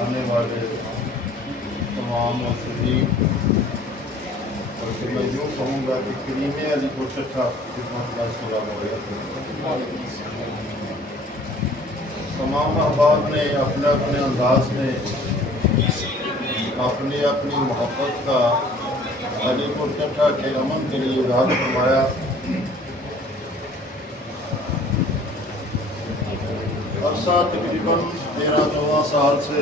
آنے والے تمام مؤثرین، اور میں یوں کہوں گا کہ کریم علی کو چٹھا خدمت کا السلام علیکم۔ تمام احباب نے اپنے اپنے انداز میں اپنی اپنی محبت کا علی پور چٹھا کے امن کے لیے اظہار فرمایا۔ عرصہ تقریباً 13-14 سال سے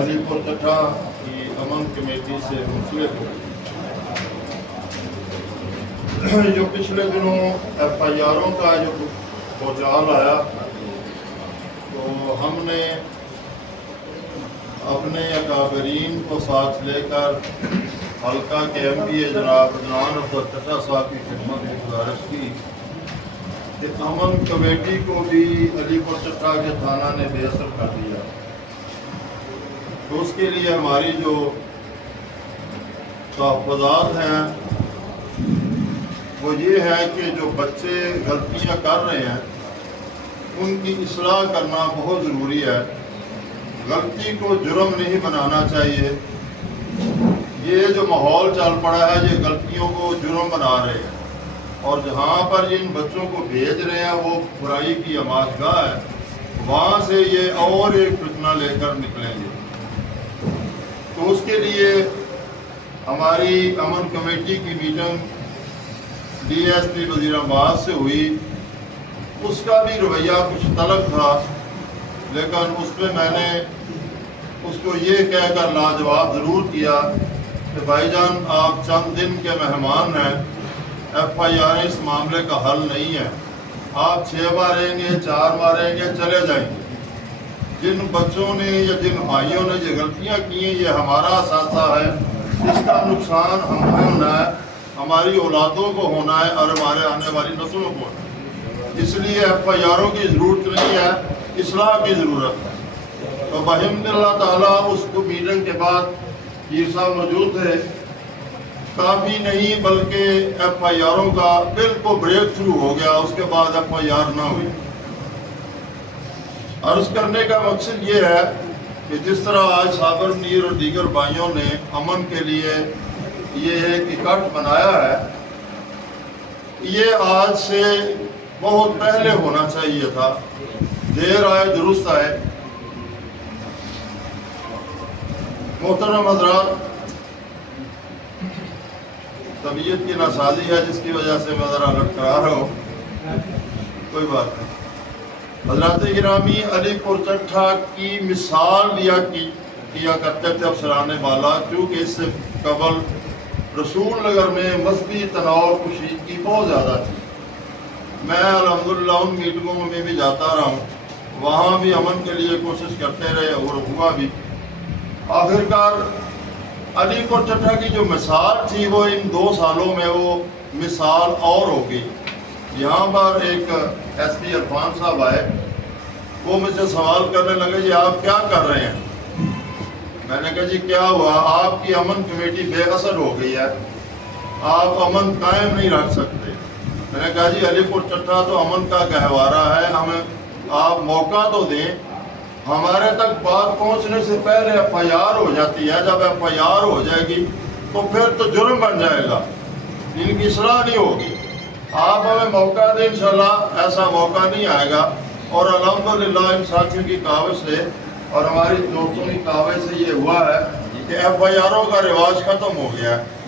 علی پور چٹھا کی امن کمیٹی سے منسلک ہو، جو پچھلے دنوں ایف آئی آروں کا جو بھوچال آیا تو ہم نے اپنے اکابرین کو ساتھ لے کر حلقہ کے ایم پی اے جناب عدنان افضل چٹھا صاحب کی خدمت میں گزارش کی کہ امن کمیٹی کو بھی علی پور چٹھا کے تھانہ نے بے اثر کر دیا۔ تو اس کے لیے ہماری جو تحفظات ہیں وہ یہ ہے کہ جو بچے غلطیاں کر رہے ہیں ان کی اصلاح کرنا بہت ضروری ہے۔ غلطی کو جرم نہیں بنانا چاہیے۔ یہ جو ماحول چل پڑا ہے یہ غلطیوں کو جرم بنا رہے ہیں، اور جہاں پر ان بچوں کو بھیج رہے ہیں وہ برائی کی آماجگاہ ہے، وہاں سے یہ اور ایک فتنہ لے کر نکلیں گے۔ تو اس کے لیے ہماری امن کمیٹی کی میٹنگ ڈی ایس پی وزیر آباد سے ہوئی۔ اس کا بھی رویہ کچھ تلخ تھا، لیکن اس پہ میں نے اس کو یہ کہہ کر لاجواب ضرور کیا کہ بھائی جان آپ چند دن کے مہمان ہیں، ایف آئی آر اس معاملے کا حل نہیں ہے۔ آپ 6 ماریں گے 4 ماریں گے چلے جائیں گے۔ جن بچوں نے یا جن بھائیوں نے یہ غلطیاں کی ہیں یہ ہمارا اثاثہ ہے، اس کا نقصان ہمیں ہونا ہے، ہماری اولادوں کو ہونا ہے اور ہمارے آنے والی نسلوں کو ہونا ہے۔ اس لیے ایف آئی آروں کی ضرورت نہیں ہے، اصلاح کی ضرورت ہے۔ تو بحمد اللہ تعالیٰ اس کو میٹنگ کے بعد پیر صاحب موجود تھے، کافی نہیں بلکہ ایف آئی آروں کا بالکل بریک تھرو ہو گیا۔ اس کے بعد ایف آئی آر نہ ہوئی۔ عرض کرنے کا مقصد یہ ہے کہ جس طرح آج صابر منیر اور دیگر بھائیوں نے امن کے لیے یہ ایک اکٹھ بنایا ہے، یہ آج سے بہت پہلے ہونا چاہیے تھا۔ دیر آئے درست آئے۔ محترم حضرات، طبیعت کی ناسازی ہے جس کی وجہ سے میں ذرا لٹکرا رہا ہوں، کوئی بات نہیں۔ حضرات گرامی، علی پور چٹھا کی مثال کیا کرتے تھے افسران بالا، کیونکہ اس سے قبل رسول نگر میں مذہبی تناؤ اور کشیدگی بہت زیادہ تھی۔ میں الحمدللہ ان میٹنگوں میں بھی جاتا رہا ہوں، وہاں بھی امن کے لیے کوشش کرتے رہے اور ہوا بھی۔ آخرکار علی پور چٹھا کی جو مثال تھی وہ ان 2 سالوں میں وہ مثال اور ہو گئی۔ یہاں پر ایک ایس پی عرفان صاحب آئے، وہ مجھ سے سوال کرنے لگے جی آپ کیا کر رہے ہیں؟ میں نے کہا جی کیا ہوا؟ آپ کی امن کمیٹی بے اثر ہو گئی ہے، آپ امن قائم نہیں رکھ سکتے۔ میں نے کہا جی علی پور چٹھا تو امن کا گہوارہ ہے، ہمیں آپ موقع تو دیں۔ ہمارے تک بات پہنچنے سے پہلے ایف آئی آر ہو جاتی ہے، جب ایف آئی آر ہو جائے گی تو پھر تو جرم بن جائے گا، ان کی اصلاح نہیں ہوگی۔ آپ ہمیں موقع دیں، انشاءاللہ ایسا موقع نہیں آئے گا۔ اور الحمدللہ ان ساتھیوں کی کاوش سے اور ہماری دوستوں کی کاوش سے یہ ہوا ہے کہ ایف آئی آروں کا رواج ختم ہو گیا ہے۔